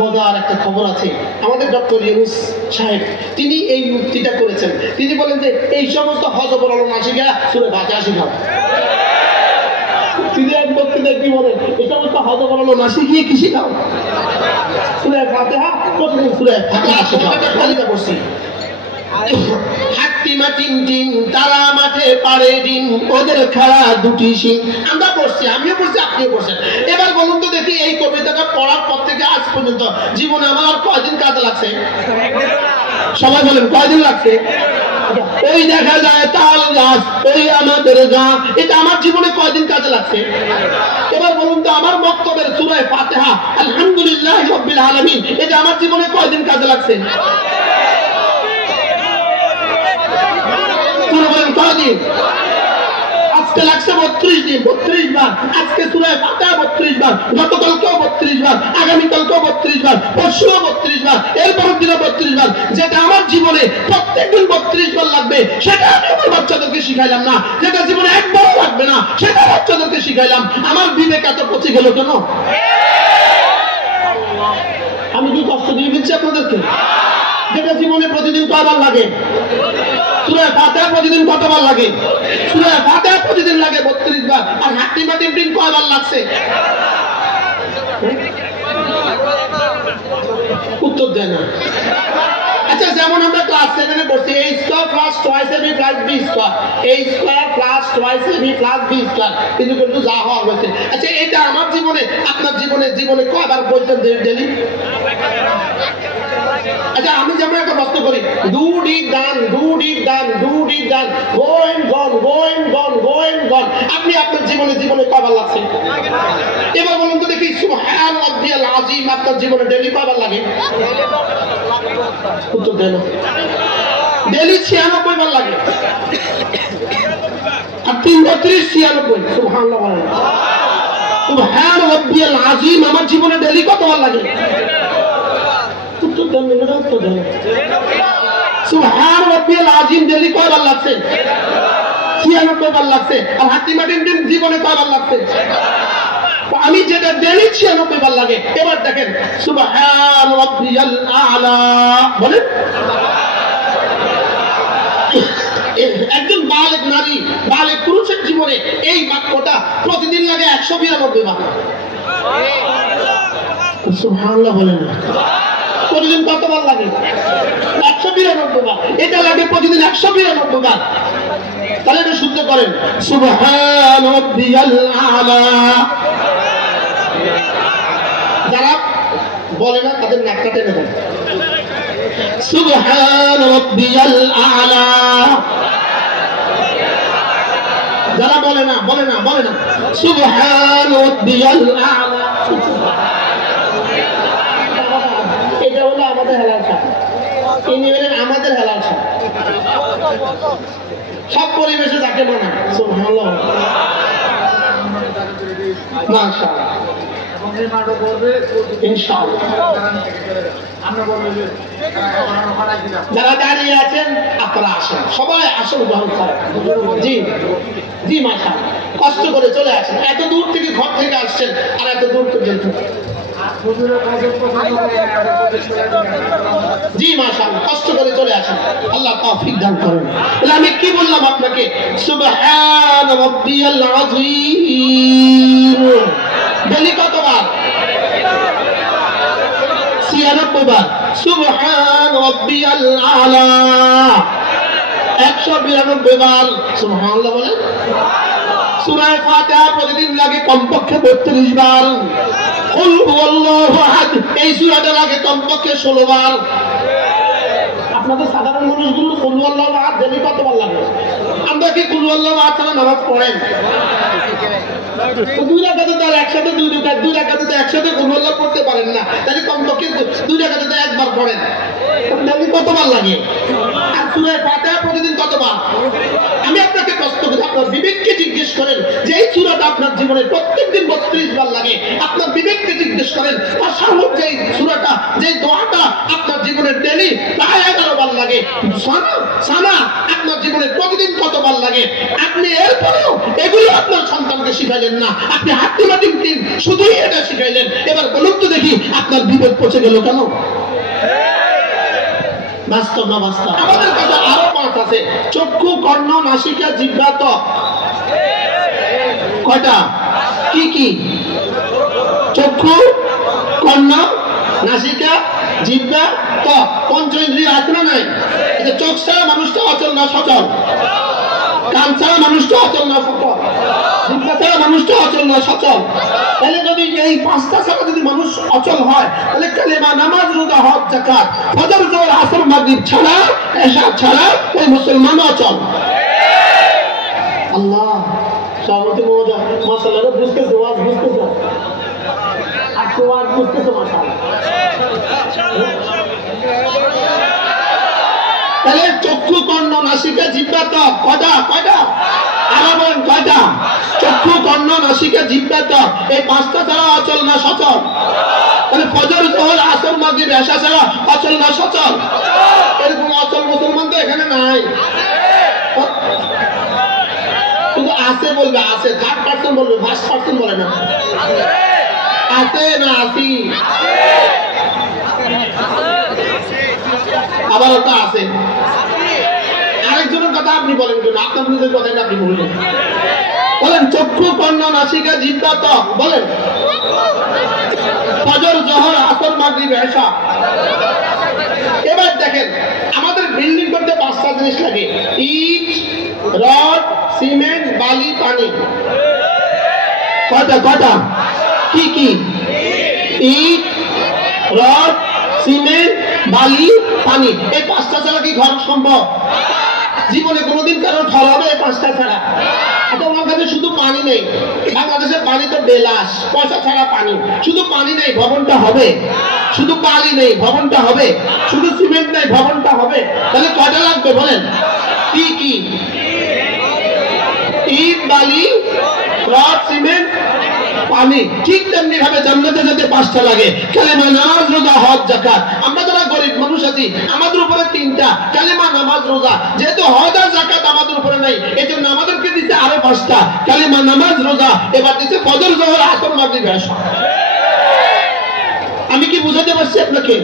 মজার একটা খবর আছে। আমাদের ডক্টর ইউনুস সাহেব তিনি এই উক্তিটা করেছেন। তিনি বলেন যে এই সমস্ত হযবরল না শিখা সূরা ফাতিহা শিখাও। তিনি এক বক্তৃতায় কি বলেন, এই সমস্ত হযবরল না শিখিয়ে কি শিখাও? সূরা ফাতিহা, প্রতিদিন সূরা ফাতিহা শিখাও। খালিদা পড়ছি হাত্তিমা তিন দিন তারা মাঠে পাড়ে দিন ওদের খেলা দুটি সিং। আমরা পড়ছি, আমিও পড়ছি, আপনিও পড়ছেন। এবার বলুন তো দেখি এই কবিতাটা পড়ার পর থেকে আজ পর্যন্ত জীবনে আমার আর কয়দিন কাজে লাগছে? সবাই বলেন কয়দিন লাগছে? ওই দেখা যায় তাল গাছ, ওই আমাদের গাঁ, এটা আমার জীবনে কয়দিন কাজে লাগছে? এবার বলুন তো আমার বক্তব্যের সূরা ফাতিহা আলহামদুলিল্লাহ রাব্বিল আলামিন, এটা আমার জীবনে কয়দিন কাজে লাগছে? কয়দিন? আজকে লাগছে 32 দিন, 32 বার। আজকে সূরা ফাতিহা 32 বার, গতকালকেও 32 বার, আগামীকালকেও 32 বার, পরশুও 32 বার, এরপরের দিনও 32 বার। যেটা আমার জীবনে প্রত্যেকদিন 32 বার লাগবে সেটা আমি আমার বাচ্চাদেরকে শিখাইলাম না। যেটা জীবনে একবারও লাগবে না সেটা বাচ্চাদেরকে শিখাইলাম। আমার বিবেক এত পচে গেল কেন? আমি কি কষ্ট দিয়ে দিচ্ছি আপনাদেরকে? যেটা জীবনে প্রতিদিন কয়বার লাগে? সূরা ফাতিহা প্রতিদিন কতবার লাগে? সূরা ফাতিহা প্রতিদিন লাগে 32 বার। আর হাত্তিমা তিন দিন কয়বার লাগছে? উত্তর দেয় না। আচ্ছা, যেমন আমরা ক্লাস 7 এ পড়ছি a square plus twice ab plus b square, a square plus twice ab plus b square কিন্তু যা হওয়ার হয়েছে। আচ্ছা, এটা আমার জীবনে আপনার জীবনে কয়বার বলছেন ডেইলি? আচ্ছা, আমি যেমন একটা প্রশ্ন করি, ডু ডিড ডান, গোইং গন, আপনি আপনার জীবনে কয়বার লাগছে? এবার বলুন তো দেখি সুবহান রাব্বিয়াল আযীম আপনার জীবনে ডেইলি কয়বার লাগে? উত্তর দেন। ডেইলি 96 বার লাগে। আর 3 96 সুবহানাল্লাহ বলেন। সুবহান রাব্বিয়াল আযীম আমার জীবনে ডেইলি কতবার লাগে? উত্তর দেন, উত্তর দেন। সুবহান রাব্বিয়াল আযীম ডেইলি কয়বার লাগছে? 96 বার লাগছে। আর হাত্তিমা তিন দিন জীবনে কয়বার লাগছে? আমি যেটা ডেইলি 96 বার লাগে। এবার দেখেন সুবহান রাব্বিয়াল আ'লা বলেন। একজন বালেগ নারী, বালেগ পুরুষের জীবনে এই বাক্যটা প্রতিদিন লাগে 192 বার। সুবহানাল্লাহ বলেন। প্রতিদিন কতবার লাগে? 192 বার। এটা লাগে প্রতিদিন 192 বার। তাহলে এটা শুদ্ধ করেন সুবহান রাব্বিয়াল আ'লা। যারা বলে না তাদের নাকটা টেনে দেন। সুবহান রাব্বিয়াল আ'লা। যারা বলে না সুবহান রাব্বিয়াল আ'লা। এটা হলো আমাদের হালাল শাহ, ইনি হলেন আমাদের হালাল শাহ। সব পরিবেশে যাকে মানা সুবহানাল্লাহ মাশাআল্লাহ ইনশাআল্লাহ। যারা দাঁড়িয়ে আছেন আপনারা আসেন, সবাই আসল গ্রহণ করেন। জি মাশাআল্লাহ, কষ্ট করে চলে আসেন। এত দূর থেকে ঘর থেকে আসছেন আর এত দূর পর্যন্ত। জি মাশাআল্লাহ, কষ্ট করে চলে আসেন। আল্লাহ তৌফিক দান করেন। তাহলে আমি কি বললাম আপনাকে? সুবহান রাব্বিয়াল আযীম বলি কতবার? 96 বার। সুবহান রাব্বিয়াল আ'লা 192 বার। সুবহানাল্লাহ বলেন। সূরা ফাতিহা প্রতিদিন লাগে কমপক্ষে 32 বার। কুল হুয়াল্লাহু আহাদ এই সূরাটা লাগে কমপক্ষে 16 বার। আপনাদের সাধারণ মানুষগুলো কুল হুয়াল্লাহু আহাদ ডেইলি কতবার লাগে? আমরা কি কুল হুয়াল্লাহু আহাদ ছাড়া নামাজ পড়েন? দুই রাকাতে তার একসাথে দুই রাকাতে তো একসাথে কুল হুয়াল্লাহু পড়তে পারেন না, তাহলে কমপক্ষে দুই রাকাতে তো একবার পড়েন। ডেইলি কতবার লাগে? আর সূরা ফাতিহা প্রতিদিন কতবার? আমি আপনাকে প্রশ্ন করি, আপনার বিবেককে জিজ্ঞেস করেন যে এই সূরাটা আপনার জীবনে প্রত্যেকদিন 32 বার লাগে। আপনার বিবেককে জিজ্ঞেস করেন পাশাপাশি যে সূরাটা, যে দোয়াটা আপনার জীবনে ডেইলি প্রায় 11 বার লাগে। সানা আপনার জীবনে প্রতিদিন কতবার লাগে? লাগে, আপনি এরপরেও এগুলো আপনার সন্তানকে শিখাইলেন না, আপনি হাতিমাটিক দিন শুধুই এটা শিখাইলেন। এবার বলুন তো দেখি আপনার বিবেক পচে গেল কেন? বাস্তব না বাস্তব? আমাদের কাছে আরো পাঁচ আছে, চক্ষু, কর্ণ, নাসিকা, জিহ্বা, ত্বক। কয়টা? কি কি? চক্ষু, কর্ণ, নাসিকা, জিহ্বা, ত্বক। পঞ্চ ইন্দ্রিয় আছে না নাই? চোখ ছাড়া মানুষটা অচল না সচল? কান ছাড়া মানুষটা অচল না সচল? জিহ্বা ছাড়া মানুষটা অচল না সচল? তাহলে যদি এই পাঁচটা ছাড়া যদি মানুষ অচল হয়, তাহলে কালেমা, নামাজ, রোজা, হজ, যাকাত, ফজর, যোহর, আসর, মাগরিব ছাড়া, এশা ছাড়া ওই মুসলমান অচল। আল্লাহ সভাপতি মহোদয়, মাশাআল্লাহ বুঝতেছো, ওয়াজ বুঝতেছো, আজকে ওয়াজ বুঝতেছো মাশাআল্লাহ। তাহলে চক্ষু, কর্ণ, নাসিকা, জিহ্বা, ত্বক কয়টা? কয়টা? আরো বলেন কয়টা? চক্ষু, কর্ণ, নাসিকা, জিহ্বা, ত্বক, এই পাঁচটা ছাড়া অচল না সচল? তাহলে ফজর, যোহর, আসর, মাগরিব, এশা ছাড়া অচল না সচল? এরকম অচল মুসলমান তো এখানে নাই। শুধু আছে বলবে, আছে, থার্ড পার্সন বলবে, ফার্স্ট পার্সন বলে না। আছে না আসি? আবার ওটা আছে। আরেকজনের কথা আপনি বলেন কেন? আপনার নিজের কথাটা আপনি বললেন। বলেন চক্ষু, কর্ণ, নাসিকা, জিহ্বা, ত্বক। বলেন ফজর, যোহর, আসর, মাগরিব, এশা। এবার দেখেন, আমাদের বিল্ডিং করতে পাঁচটা জিনিস লাগে: ইট, রড, সিমেন্ট, বালি, পানি। কয়টা? কয়টা? কি কি? ইট, রড, সিমেন্ট, বালি, পানি। এই পাঁচটা ছাড়া কি ঘর সম্ভব? জীবনে কোনোদিন কারোর ফল হবে এই পাঁচটা ছাড়া? আমার কাছে শুধু পানি নেই, বাংলাদেশের পানি তো বেলাস, পয়সা ছাড়া পানি। শুধু পানি নেই, ভবনটা হবে? শুধু বালি নেই, ভবনটা হবে? শুধু সিমেন্ট নেই, ভবনটা হবে? তাহলে কয়টা লাগবে বলেন? কি কি? ইট, বালি, রড, সিমেন্ট, পানি। ঠিক তেমনি ভাবে জান্নাতে যেতে পাঁচটা লাগে: কালেমা, নামাজ, রোজা, হজ, যাকাত। আমরা যারা গরিব মানুষ আছি, আমাদের উপরে তিনটা: কালেমা, নামাজ, রোজা। যেহেতু হজ আর যাকাত আমাদের উপরে নাই, এই জন্য আমাদেরকে দিতে আরো পাঁচটা: কালেমা, নামাজ, রোজা। এবার দিতে ফজর, যোহর, আসর, মাগরিব, এশা। আমি কি বুঝাতে পারছি আপনাকে?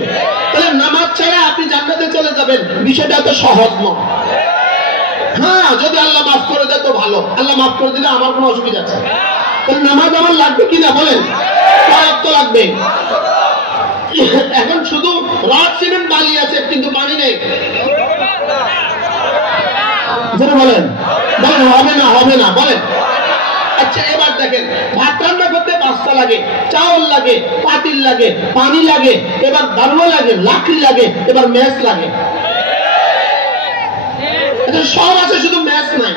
তাহলে নামাজ ছাড়া আপনি জান্নাতে চলে যাবেন, বিষয়টা এত সহজ নয়। হ্যাঁ, যদি আল্লাহ মাফ করে দেয় তো ভালো, আল্লাহ মাফ করে দিলে আমার কোনো অসুবিধা আছে। তাহলে নামাজ আমার লাগবে কিনা বলেন? তো লাগবে। এখন শুধু রড, সিমেন্ট, বালি আছে, কিন্তু পানি নেই। বলেন বলেন, হবে না? হবে না বলেন। আচ্ছা এবার দেখেন, ভাত রান্না করতে পাঁচটা লাগে: চাউল লাগে, পাতিল লাগে, পানি লাগে, এবার দারুয়া লাগে, লাকড়ি লাগে, এবার ম্যাচ লাগে। সব আছে, শুধু ম্যাচ নাই।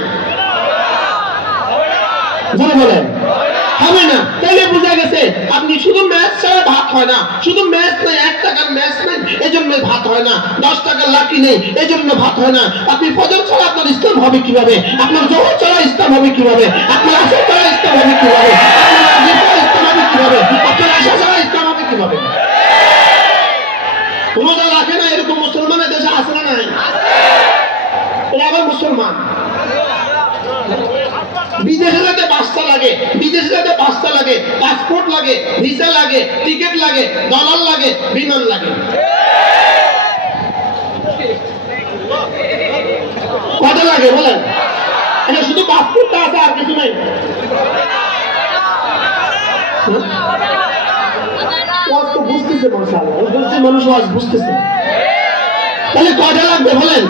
বলেন হবে না? তাহলে বোঝা গেছে আপনি শুধু ম্যাচ ছাড়া ভাত হয় না। শুধু ম্যাচ নেই, 1 টাকার ম্যাচ নেই, এই জন্য ভাত হয় না। 10 টাকার লাকি নেই, এই জন্য ভাত হয় না। আপনি ফজর ছাড়া আপনার ইসলাম হবে কিভাবে? আপনার যোহর ছাড়া ইসলাম হবে কিভাবে? আপনার আসর ছাড়া ইসলাম হবে কিভাবে? আপনার ইসলাম হবে কিভাবে? আপনার আশা ছাড়া ইসলাম হবে কিভাবে? রোজা রাখে না এরকম মুসলমানের দেশে আছে না নাই? এরা আবার মুসলমান। বিদেশে যেতে পাঁচটা লাগে, বিদেশে যেতে পাঁচটা লাগে: পাসপোর্ট লাগে, ভিসা লাগে, টিকিট লাগে, ডলার লাগে, বিমান লাগে। কত লাগে বলেন? এটা শুধু পাসপোর্টটা আছে, আর কিছু নেই। বুঝতেছে মানুষ, বুঝতেছে। তাহলে কয়টা লাগবে বলেন?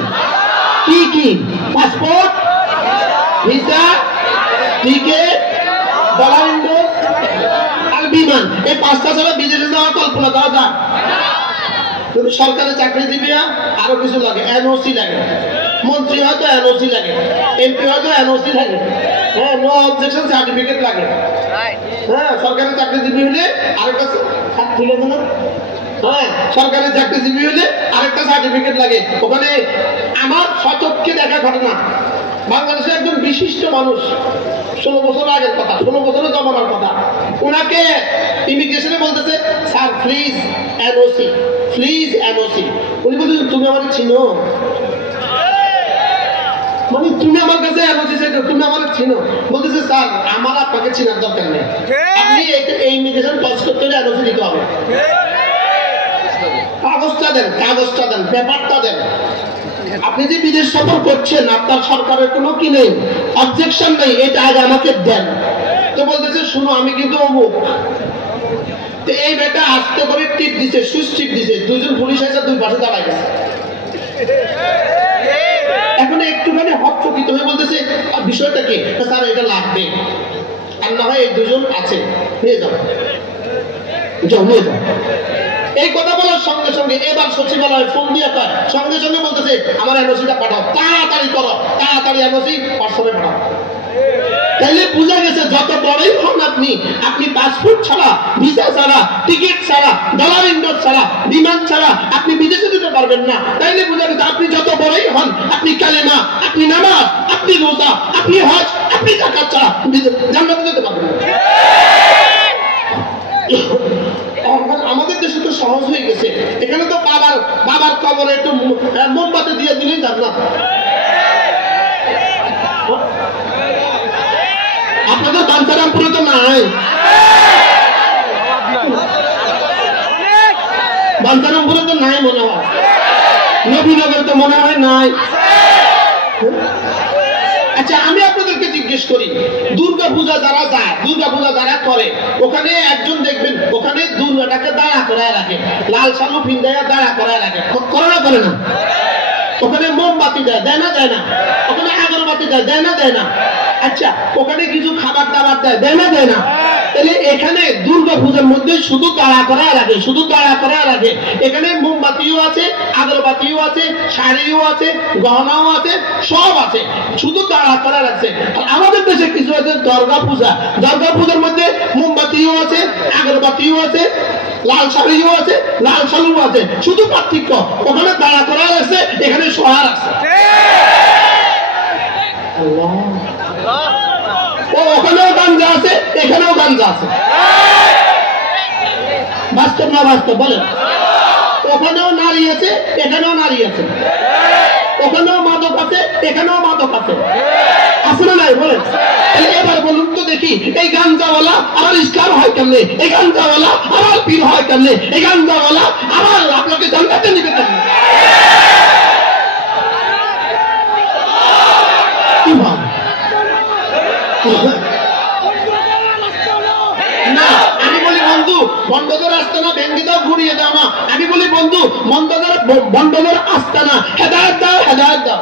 কি কি? Passport, visa, ticket, dollar invest আর বিমান। এই পাঁচটা ছাড়া বিদেশে যাওয়ার কল্পনা করা যায়? কিন্তু সরকারি চাকরিজীবী আরো কিছু লাগে, এনওসি লাগে। মন্ত্রী হয়তো এনওসি লাগে, এমপি হয়তো এনওসি লাগে, হ্যাঁ, নো অবজেকশন সার্টিফিকেট লাগে। হ্যাঁ, সরকারি চাকরিজীবী হলে আরেকটা, ঠিক আছে না? হ্যাঁ, সরকারি চাকরিজীবী হলে আরেকটা সার্টিফিকেট লাগে। ওখানে আমার সচক্ষে দেখা ঘটনা, বাংলাদেশে একজন বিশিষ্ট মানুষ, 16 বছর আগের কথা, 16 বছরের জমানার কথা, ওনাকে ইমিগ্রেশনে বলতেছে, sir please NOC, please NOC. উনি বলতেছেন, তুমি আমার চিনো? মানে তুমি আমার কাছে এনার্জি চাইছো, তুমি আমার চিনো। বলতেছে স্যার আমার আপনাকে চেনার দরকার নেই, আপনি এই ইমিগ্রেশন পাস করতে হলে এনার্জি দিতে হবে। কাগজটা দেন, কাগজটা দেন, পেপারটা দেন। আপনি যে বিদেশ সফর করছেন আপনার সরকারের কোনো কি নেই, অবজেকশন নেই, এটা আগে আমাকে দেন। তো বলতেছে শুনো আমি কিন্তু অমুক। তো এই বেটা আস্তে করে টিপ দিছে, সুইচ টিপ দিছে, দুজন পুলিশ এসে দুই পাশে দাঁড়ায় গেছে। এখন একটুখানি হকচকিত হয়ে বলতেছে বিষয়টা কি? স্যার এটা লাগবে, আর না হয় এই দুজন আছে, নিয়ে যাও, যাও নিয়ে যাও। এই কথা বলার সঙ্গে সঙ্গে এবার সচিবালয় ফোন দিয়ে সঙ্গে সঙ্গে বলতেছে আমার এনওসিটা পাঠাও, তাড়াতাড়ি করো, তাড়াতাড়ি এনওসি পার্সলে পাঠাও। তাইলে বুঝা গেছে যত বড়ই হন আপনি, আপনি পাসপোর্ট ছাড়া, ভিসা ছাড়া, টিকিট ছাড়া, ডলার ইনভেস্ট ছাড়া, বিমান ছাড়া আপনি বিদেশে যেতে পারবেন না। তাইলে বুঝা গেছে আপনি যত বড়ই হন, আপনি কালেমা, আপনি নামাজ, আপনি রোজা, আপনি হজ, আপনি যাকাত ছাড়া জান্নাতে যেতে পারবেন না। আমাদের দেশে তো সহজ হয়ে গেছে, এখানে তো বাবার কবরে একটু মোমবাতি দিয়ে দিলেই জান্নাত। আপনাদের বাঞ্ছারামপুরে তো নাই, বাঞ্ছারামপুরে তো নাই মনে হয়, নবীনগরে তো মনে হয় নাই। আচ্ছা আমি আপনাদেরকে জিজ্ঞেস করি, দুর্গা পূজা যারা যায়, দুর্গা পূজা যারা করে, ওখানে একজন দেখবেন ওখানে দুর্গাটাকে দাঁড়া করায় রাখে, লাল সালু ফিন্দাইয়া দাঁড়া করায় রাখে, করে না করে না? ওখানে মোমবাতি দেয়, দেয় না দেয় না? ওখানে আগরবাতি দেয়, দেয় না দেয় না? আচ্ছা ওখানে কিছু খাবার দাবার দেয়, দেয় না দেয় না? তাহলে এখানে দুর্গা পূজার মধ্যে শুধু দাঁড়া করা লাগে, শুধু দাঁড়া করা লাগে। এখানে মোমবাতিও আছে, আগরবাতিও আছে, শাড়িও আছে, গহনাও আছে, সব আছে, শুধু দাঁড়া করা রাখছে। আমাদের দেশে কিছু আছে দুর্গা পূজা, দুর্গা পূজার মধ্যে মোমবাতিও আছে, আগরবাতিও আছে, লাল শাড়িও আছে, লাল শালুও আছে, শুধু পার্থক্য ওখানে দাঁড়া করা আছে, এখানে সোহার আছে। ওখানেও গাঞ্জা আছে, এখানেও গাঞ্জা আছে। বাস্তব না বাস্তব বলেন? ওখানেও নারী আছে, এখানেও নারী আছে, ওখানেও মাদক আছে, এখানেও মাদক আছে, আছে না নাই বলেন? এবার বলুন তো দেখি, এই গাঞ্জাওয়ালা আবার ইসলাম হয় কেমনে? এই গাঞ্জাওয়ালা আবার পীর হয় কেমনে? এই গাঞ্জাওয়ালা আবার আপনাকে জান্নাতে নিবে কেমনে? না আমি বলি বন্ধু বন্ধদের আস্তানা ভেঙ্গে দাও, ঘুরিয়ে দাও না। আমি বলি বন্ধু বন্ধদের আস্তানা হেদায়েত দাও, হেদায়েত দাও।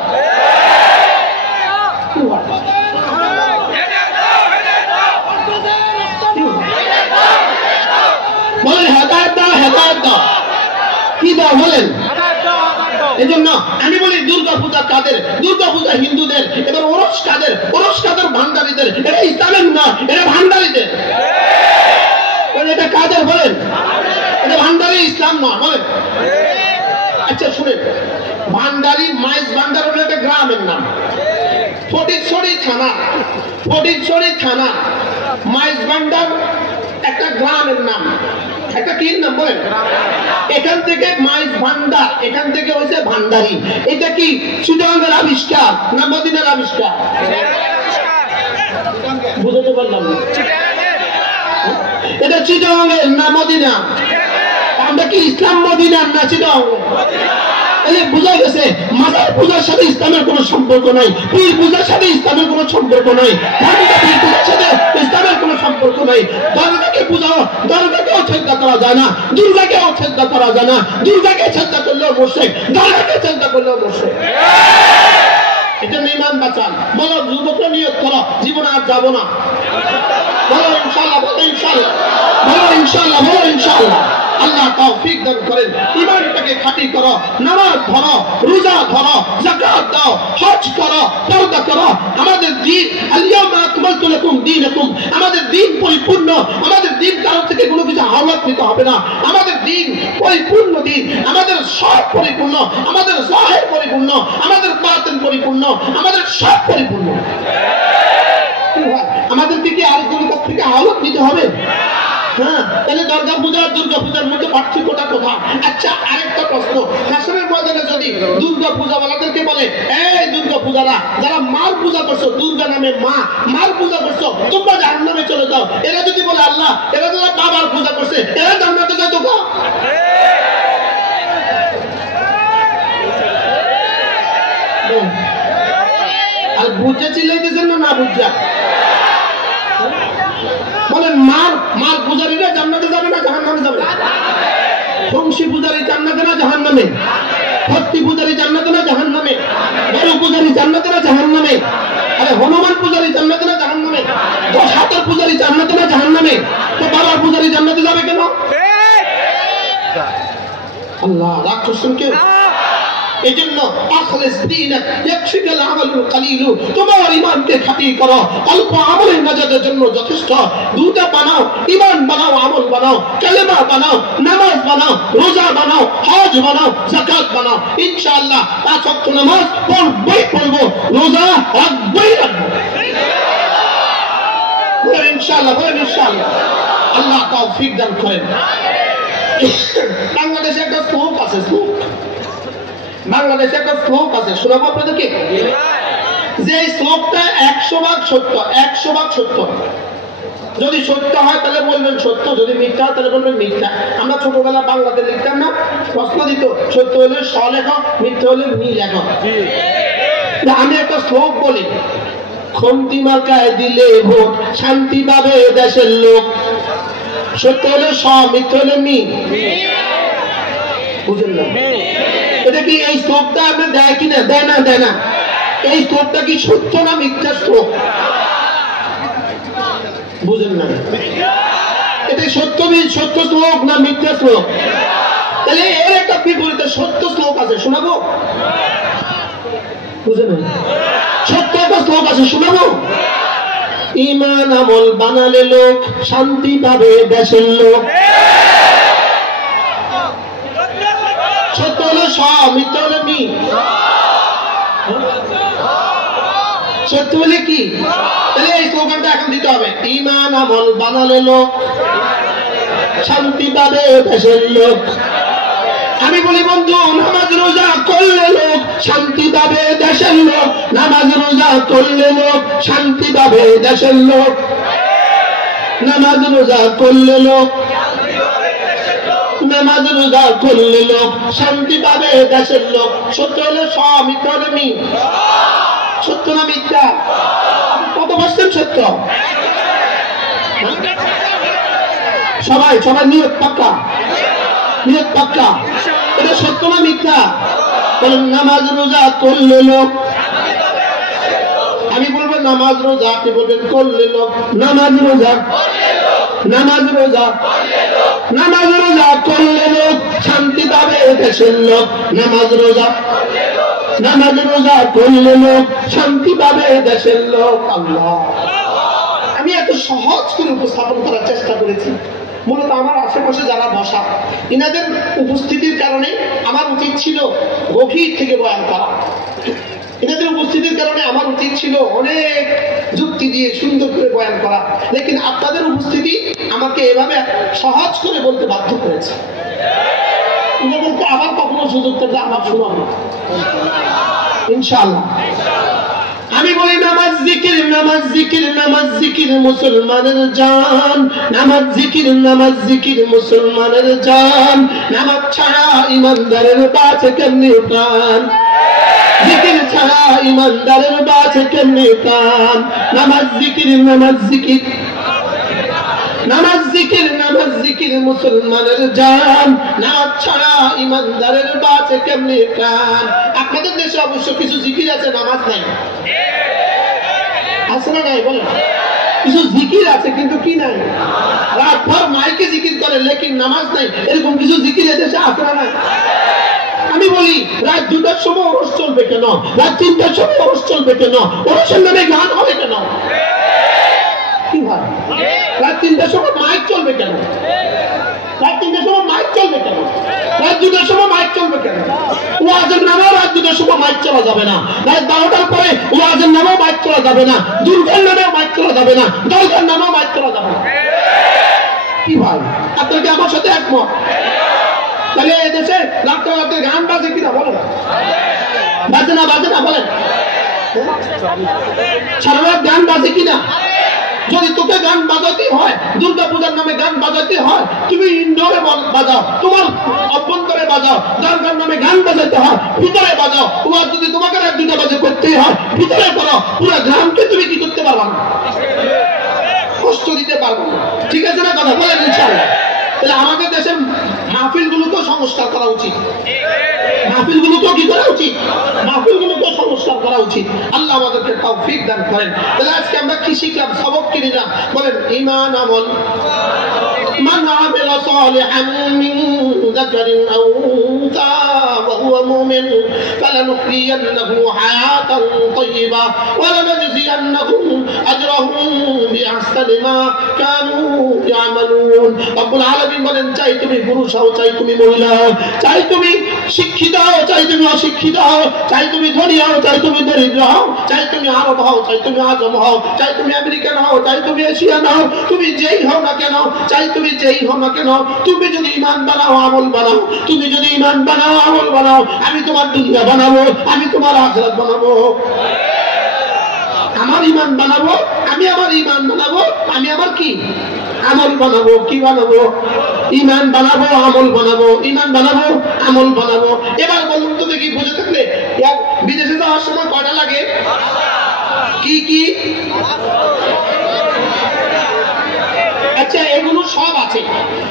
বলেন হেদায়েত দাও, হেদায়েত দাও। কি দাও বলেন? এই জন্য আমি বলি দুর্গা পূজা কাদের? দুর্গা পূজা হিন্দুদের। এবার ওরস কাদের? ওরস কাদের? ভান্ডারীদের। এটা ইসলামের না, এটা ভান্ডারীদের। এটা কাদের বলেন? এটা ভান্ডারী, ইসলাম না বলেন। আচ্ছা শুনেন, ভান্ডারী মাইজ ভান্ডার হলো একটা গ্রামের নাম, ফটিকছড়ি থানা, ফটিকছড়ি থানা। মাইজ ভান্ডার একটা গ্রামের নাম, একটা কি নাম বলেন? এখান থেকে মাইজ ভান্ডার, এখান থেকে হয়েছে ভান্ডারী। এটা কি চিটাগাঙ্গের আবিষ্কার না মদিনার আবিষ্কার? বুঝতে পারলাম না। এটা চিটাগাঙ্গের না মদিনা? আমরা কি ইসলাম মদিনার না চিটাগাঙ্গ? বুঝা গেছে মাজার পূজার সাথে ইসলামের কোন সম্পর্ক নাই, পীর পূজার সাথে ইসলামের কোন সম্পর্ক নাই, পীর পূজার সাথে ইসলামের কোন সম্পর্ক নাই। দরগাকে পূজাও, দরগাকেও শ্রদ্ধা করা যায় না, দুর্গাকেও শ্রদ্ধা করা যায় না। দুর্গাকে শ্রদ্ধা করলেও মুশরিক, দরগাকে শ্রদ্ধা করলেও মুশরিক। এটা ইমান বাঁচান। বলো যুবকরা নিয়ত করো, জীবনে আর যাবো না। বলো ইনশাআল্লাহ, বলো ইনশাআল্লাহ, বলো ইনশাআল্লাহ, বলো ইনশাআল্লাহ। আল্লাহ তৌফিক দান করেন। ঈমানটাকে খাঁটি করো, নামাজ ধরো, রোজা ধরো, যাকাত দাও, হজ করো, পর্দা করো। আমাদের দ্বীন আল-ইয়াওমা আকমালতু লাকুম দীনাকুম, আমাদের দ্বীন পরিপূর্ণ। আমাদের দ্বীন কারো থেকে কোনো কিছু হাওলাত নিতে হবে না। আমাদের দ্বীন পরিপূর্ণ দ্বীন, আমাদের সব পরিপূর্ণ, আমাদের জাহির পরিপূর্ণ, আমাদের বাতিন পরিপূর্ণ, আমাদের সব পরিপূর্ণ। আমাদেরকে কি আরেকজনের কাছ থেকে হাওলাত নিতে হবে? হ্যাঁ, তাহলে দুর্গা পূজা আর দুর্গা পূজার মধ্যে পার্থক্যটা কোথায়? আচ্ছা, আরেকটা প্রশ্ন, হাসরের ময়দানে যদি দুর্গা পূজাওয়ালাদেরকে বলে, এই দুর্গা পূজারা যারা মার পূজা করছো, দুর্গা নামে মার পূজা করছো, তোমরা জাহান্নামে চলে যাও, এরা যদি বলে আল্লাহ এরা যারা বাবার পূজা করছে এরা জান্নাতে যায়, তো আর বুঝে চিল্লাইতেছেন না বুঝা? বলেন মার পূজারীরা জান্নাতে যাবে না জাহান্নামে যাবে? বংশী পূজারী জান্নাতে না জাহান্নামে? ভক্তি পূজারী জান্নাতে না জাহান্নামে? বড় পূজারী জান্নাতে না জাহান্নামে? আরে হনুমান পূজারী জান্নাতে না জাহান্নামে? হাতের পূজারী জান্নাতে না জাহান্নামে? তো বাবার পূজারী জান্নাতে যাবে কেন? আল্লাহ রাগ করছেন কেউ? এই জন্য আখলিস দীনাক ইয়াকফিকাল আমালুল কালিলু, তোমার ঈমানকে খাঁটি করো, অল্প আমলের নাজাতের জন্য যথেষ্ট। দুটা বানাও, ঈমান বানাও, আমল বানাও, কালেমা বানাও, নামাজ বানাও, রোজা বানাও, হজ বানাও, যাকাত বানাও। ইনশাআল্লাহ 5 ওয়াক্ত নামাজ পড়বো, রোজা রাখবই। বলেন ইনশাআল্লাহ, বলেন ইনশাআল্লাহ। আল্লাহ তৌফিক দান করেন। বাংলাদেশে একটা শ্লোক আছে, বাংলাদেশে একটা শ্লোক আছে, শোনাবো আপনাদেরকে। যে শ্লোকটা 100 ভাগ সত্য, 100 ভাগ সত্য। যদি সত্য হয় তাহলে বলবেন সত্য, যদি মিথ্যা হয় তাহলে বলবেন মিথ্যা। আমরা ছোটবেলা বাংলাতে লিখতাম না, প্রশ্ন দিত, সত্য হলে স লেখো, মিথ্যা হলে মি লেখো। আমি একটা শ্লোক বলি, খন্তি মার্কায় দিলে ভোট, শান্তি পাবে দেশের লোক। সত্য হলে স, মিথ্যা হলে মি। বুঝলেন না? এটা কি এই শ্লোকটা আপনি দেয় কিনা? দেয় না, দেয় না। এই শ্লোকটা কি সত্য না মিথ্যা শ্লোক? বুঝলেন না? এটা সত্য শ্লোক না মিথ্যা শ্লোক? তাহলে এর একটা বিপরীতে সত্য শ্লোক আছে, শোনাবো? বুঝলেন না? সত্য একটা শ্লোক আছে, শোনাবো? ঈমান আমল বানালে লোক, শান্তি পাবে দেশের লোক। সত্য হলো স, মিথ্যা হলো মি। সত্য হলে কি? তাহলে এই স্লোগানটা এখন দিতে হবে, ঈমান আমল বানালে লোক, শান্তি পাবে দেশের লোক। আমি বলি বন্ধু, নামাজ রোজা করলে লোক, শান্তি পাবে দেশের লোক। নামাজ রোজা করলে লোক, শান্তি পাবে দেশের লোক। নামাজ রোজা করলে লোক, নামাজ রোজা করলে লোক, শান্তি পাবে দেশের লোক। সত্য হলে স, মিথ্যা হলে মি। সত্য না মিথ্যা? কত পার্সেন্ট সত্য? সবাই নিয়ত পাক্কা, নিয়ত পাক্কা। এটা সত্য না মিথ্যা? বলেন নামাজ রোজা করলে লোক। আমি বলবো নামাজ রোজা, আপনি বলবেন করলে লোক। নামাজ রোজা, নামাজ রোজা, নামাজ রোজা করলে লোক, শান্তি পাবে দেশের লোক। নামাজ রোজা, নামাজ রোজা করলে লোক, শান্তি পাবে দেশের লোক। আল্লাহ, আমি এত সহজ করে উপস্থাপন করার চেষ্টা করেছি। মূলত আমার আশেপাশে যারা বসা, ইনাদের উপস্থিতির কারণে আমার উচিত ছিল গভীর থেকে বয়ান করা। এনাদের উপস্থিতির কারণে আমার উচিত ছিল অনেক যুক্তি দিয়ে সুন্দর করে বয়ান করা, লেকিন আপনাদের উপস্থিতি আমাকে এভাবে সহজ করে বলতে বাধ্য করেছে। বলতে আবার কখনো সুযোগ থাকলে আমার শোনাবো ইনশাআল্লাহ। আমি বলি নামাজ জিকির, নামাজ জিকির, নামাজ জিকির মুসলমানের জান। নামাজ জিকির, নামাজ জিকির মুসলমানের জান। নামাজ ছাড়া ইমানদারের বাঁচে কেমনি প্রাণ। জিকির ছাড়া ইমানদারের বাঁচে কেমনি প্রাণ। নামাজ জিকির, নামাজ জিকির, নামাজ জিকির, নামাজ জিকির মুসলমানের জান। নামাজ ছাড়া ইমানদারের বাঁচে কেমনি প্রাণ। আপনাদের দেশে অবশ্য কিছু জিকির আছে, নামাজ নাই। আছে না নাই? বলেন। কিছু জিকির আছে কিন্তু কি নাই? রাতভর মাইকে জিকির করে, লেকিন নামাজ নাই। এরকম কিছু জিকির এদেশে আছে না নাই? আমি বলি রাত 2টার সময় ওরস চলবে কেন? রাত 3টার সময় ওরস চলবে কেন? ওরসের নামে গান হবে কেন? কি ভাই, রাত 3টার সময় মাইক চলবে কেন? রাত 3টার সময় মাইক চলবে কেন? রাত 2টার সময় মাইক চলবে কেন? ওয়াজের নামেও রাত 2টার সময় মাইক চলা যাবে না। রাত 12টার পরে ওয়াজের নামেও মাইক চলা যাবে না। দুর্গার নামেও মাইক চলা যাবে না। দরগার নামেও মাইক চলা যাবে না। কি ভাই, আপনার কি আমার সাথে একমত? তাহলে এদেশে রাত্রে গান বাজে কিনা বলেন? বাজে না বলেন? সারা রাত গান বাজে কিনা? যদি তোকে গান বাজাতে হয়, দুর্গা পূজার নামে গান বাজাতে হয়, তুমি ইনডোরে বাজাও, তোমার অভ্যন্তরে বাজাও। দরগার নামে গান বাজাতে হয়, ভিতরে বাজাও। তোমার যদি তোমাকে রাত 2টা বাজে করতে হয়, ভিতরে করো। পুরো গ্রামকে তুমি কি করতে পারবা না, কষ্ট দিতে পারবো না। ঠিক আছে না কথা বলেন? ইনশাআল্লাহ। তাহলে আমাদের দেশের মাহফিলগুলোকেও সংস্কার করা উচিত। মাহফিলগুলোকেও কি করা উচিত? মাহফিলগুলোকেও সংস্কার করা উচিত। আল্লাহ আমাদেরকে তৌফিক দান করেন। তাহলে আজকে আমরা কি শিখলাম, সবক কি নিলাম বলেন? ঈমান আমল। মান আমিলা সালিহান মিন যাকারিন আও উনসা ওয়া হুয়া মুমিন ফালানুহইয়ান্নাহু হায়াতান তাইয়্যিবা ওয়া লানাজজিয়ান্নাহুম আজরাহুম বিআহসানি মা কানু ইয়ামালুন। রব্বুল আলামিন বলেন, চাই তুমি পুরুষ হও, চাই তুমি মহিলা হও, চাই তুমি শিক্ষিত হও, চাই তুমি অশিক্ষিত হও, চাই তুমি ধনী হও, চাই তুমি দরিদ্র হও, চাই তুমি আরব হও, চাই তুমি আজম হও, চাই তুমি আমেরিকান হও, চাই তুমি এশিয়ান হও, তুমি যেই হও না কেন, চাই তুমি যেই হও না কেন, তুমি যদি ঈমান বানাও, আমল বানাও, তুমি যদি ঈমান বানাও, আমল বানাও, আমি তোমার দুনিয়া বানাবো, আমি তোমার আখিরাত বানাবো। আমার ঈমান বানাবো, আমি আমার ঈমান বানাবো, আমি আমার কি আমল বানাবো। কি বানাবো? ঈমান বানাবো, আমল বানাবো, ঈমান বানাবো, আমল বানাবো। এবার বলুন তো দেখি, বুঝে থাকলে বিদেশে যাওয়ার সময় কয়টা লাগে? কি কি? আচ্ছা, এগুলো সব আছে।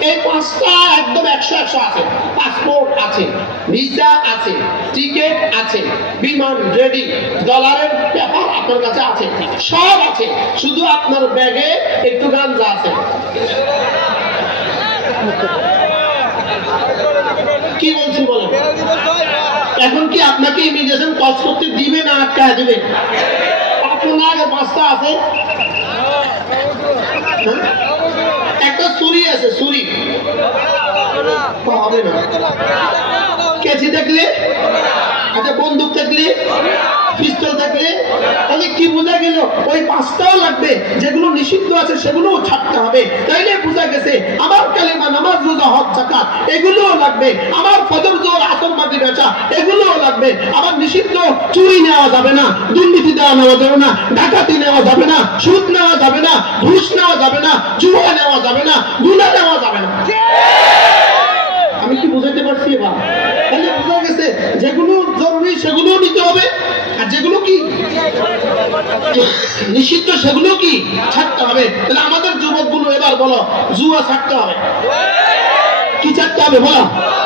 এই 5টা একদম 100 আছে। পাসপোর্ট আছে, ভিসা আছে, টিকেট আছে, বিমান রেডি, ডলারের পেপার আপনার কাছে আছে, সব আছে। শুধু আপনার ব্যাগে একটু গাঞ্জা আছে। কি বলছি বলেন? এখন কি আপনাকে ইমিগ্রেশন ক্রস করতে দিবে না আটকায় দিবে? আপনার আগে 5টা আছে। একটা ছুরি আছে, ছুরি হবে না। কেচি দেখলে, আচ্ছা বন্দুক দেখলে, পিস্তল দেখলে, তাহলে কি বোঝা গেল? ওই 5টাও লাগবে। যেগুলো নিষিদ্ধ আছে সেগুলোও ছাড়তে হবে। তাইলে বোঝা গেছে আমার কালেমা, নামাজ, রোজা, হজ, যাকাত এগুলোও লাগবে। আমার ফজর, যোহর, আসর, মাগরিব, ইশা এগুলোও লাগবে। আমার নিষিদ্ধ চুরি নেওয়া যাবে না, দুর্নীতি নেওয়া যাবে না, ডাকাতি নেওয়া যাবে না, সুদ নেওয়া যাবে না, ঘুষ নেওয়া যাবে না, জুয়া নেওয়া যাবে না, গুনাহ নেওয়া যাবে না। আমি কি বুঝাইতে পারছি এবার? তাহলে বোঝা গেছে যেগুলো জরুরি সেগুলোও নিতে হবে, আর যেগুলো কি নিষিদ্ধ সেগুলো কি ছাড়তে হবে। তাহলে আমাদের যুবকগুলো এবার বলো, জুয়া ছাড়তে হবে। কি ছাড়তে হবে বলো?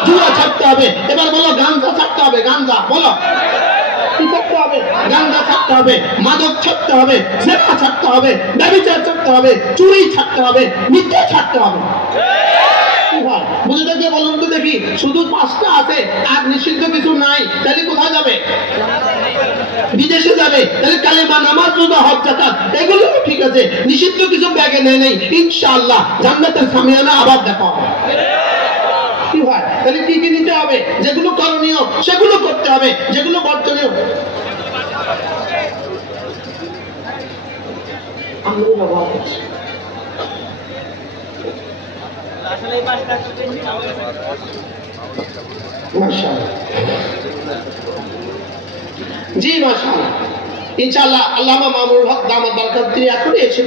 জুয়া ছাড়তে হবে। এবার বলো, গাঞ্জা ছাড়তে হবে। গাঞ্জা বলো, কি ছাড়তে হবে? গাঞ্জা ছাড়তে হবে, মাদক ছাড়তে হবে, জেনা ছাড়তে হবে, ব্যভিচার ছাড়তে হবে, চুরি ছাড়তে হবে, মিথ্যা ছাড়তে হবে। বুঝে দেখে বলুন তো দেখি, শুধু 5টা আছে আর নিষিদ্ধ কিছু নাই, তাহলে কোথায় যাবে? বিদেশে যাবে। তাহলে কালেমা, নামাজ, রোজা, হজ, যাকাত এগুলো ঠিক আছে, নিষিদ্ধ কিছু ব্যাগে নেই। ইনশাআল্লাহ জান্নাতের সামিয়ানা আবার দেখা হবে। কি হয়? তাহলে কি কি নিতে হবে? যেগুলো করণীয় সেগুলো করতে হবে, যেগুলো বর্জনীয় আমরা ব্যবহার করছি। জি মাশাআল্লাহ, ইনশাআল্লাহ আল্লামা মামুনুল হক দামাত বরকত তিনি এখনই এসে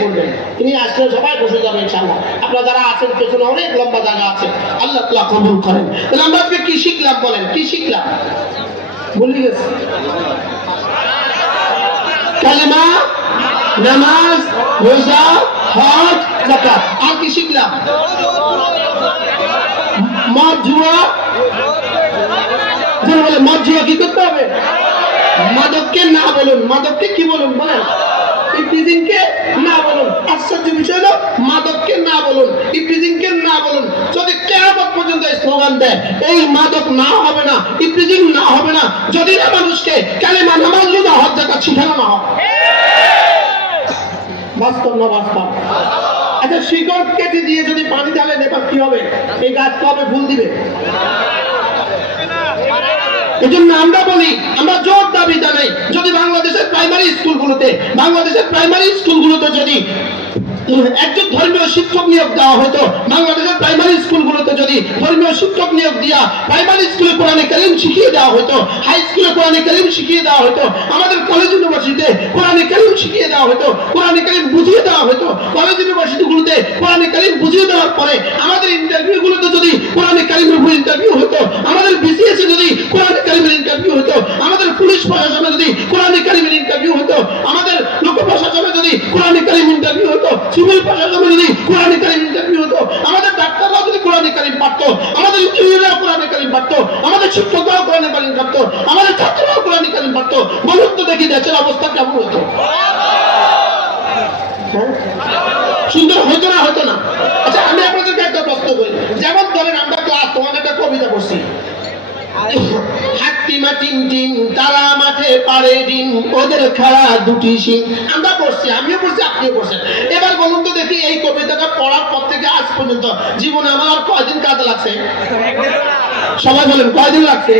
পড়বেন। তিনি আসলে সবাই বসে যাবে ইনশাআল্লাহ। আপনারা যারা আছেন পেছনে অনেক লম্বা জায়গা আছে, আল্লাহ তাআলা কবুল করেন। তাহলে আমরা আজকে কি শিখলাম বলেন? কি শিখলাম? ভুলে গেছি। কালেমা, নামাজ, রোজা, হজ, যাকাত। আর কি শিখলাম? মদ, জুয়া। মদ, জুয়া কি করতে হবে? মাদককে না বলুন। মাদককে কি বলুন বলেন? ইফতিজিংকে না বলুন। আশ্চর্য বিষয় হলো, মাদককে না বলুন, ইফতিজিংকে না বলুন। যদি কিয়ামত পর্যন্ত এই স্লোগান দেয়, এই মাদক না হবে না, ইফতিজিং না হবে না, যদি না মানুষকে কালেমা, নামাজ, রোজা, হজ, যাকাত শিখানো না হয়। বাস্তব না বাস্তব? আচ্ছা, শিকড় কেটে দিয়ে যদি পানি ঢালেন, এবার কি হবে? এই গাছ কবে ফুল দিবে? এই জন্য আমরা বলি, আমরা জোর দাবি জানাই, যদি বাংলাদেশের প্রাইমারি স্কুলগুলোতে যদি একজন ধর্মীয় শিক্ষক নিয়োগ দেওয়া হতো বাংলাদেশের প্রাইমারি স্কুলগুলোতে, যদি ধর্মীয় শিক্ষক নিয়োগ দিয়া প্রাইমারি স্কুলে কোরআনে কারীম শিখিয়ে দেওয়া হতো, হাই স্কুলে কোরআনে কারীম শিখিয়ে দেওয়া হতো, আমাদের কলেজ ইউনিভার্সিটিতে কোরআনে কারীম শিখিয়ে দেওয়া হতো, কোরআনে কারীম বুঝিয়ে দেওয়া হতো, কলেজ ইউনিভার্সিটিগুলোতে কোরআনে কারীম বুঝিয়ে দেওয়ার পরে আমাদের ইন্টারভিউগুলোতে যদি কোরআনে কারীমের উপর ইন্টারভিউ হতো, আমাদের বিসিএস এ যদি কোরআনে কারীমের ইন্টারভিউ হতো, আমাদের পুলিশ প্রশাসনে যদি কোরআনে কারীমের ইন্টারভিউ হতো, আমাদের লোক প্রশাসনে যদি কোরআনে কারীম ইন্টারভিউ হতো, সিভিল প্রশাসনে যদি কোরআনে কারীম ইন্টারভিউ হতো, আমাদের ডাক্তাররাও যদি কোরআনে কারীম পারতো, আমাদের ইঞ্জিনিয়াররাও কোরআনে কারীম পারতো, আমাদের শিক্ষকরাও কোরআনে কারীম পারতো, আমাদের ছাত্ররাও কোরআনে কারীম পারতো, বলুন তো দেখি দেশের অবস্থা কেমন হতো? সুন্দর হতো না? হতো না? আচ্ছা, আমি আপনাদেরকে একটা প্রশ্ন করি। যেমন ধরেন আমরা ক্লাস তোমাদের একটা কবিতা পড়ছি, হাত্তিমা টিম টিম তারা মাঠে পাড়ে দিন ওদের খেলা দুটি শিং। আমরা পড়ছি, আমিও পড়ছি, আপনিও পড়ছেন। এবার বলুন তো দেখি এই কবিতাটা পড়ার পর থেকে আজ পর্যন্ত জীবনে আমার কয়দিন কাজে লাগছে? সবাই বলেন কয়দিন লাগছে?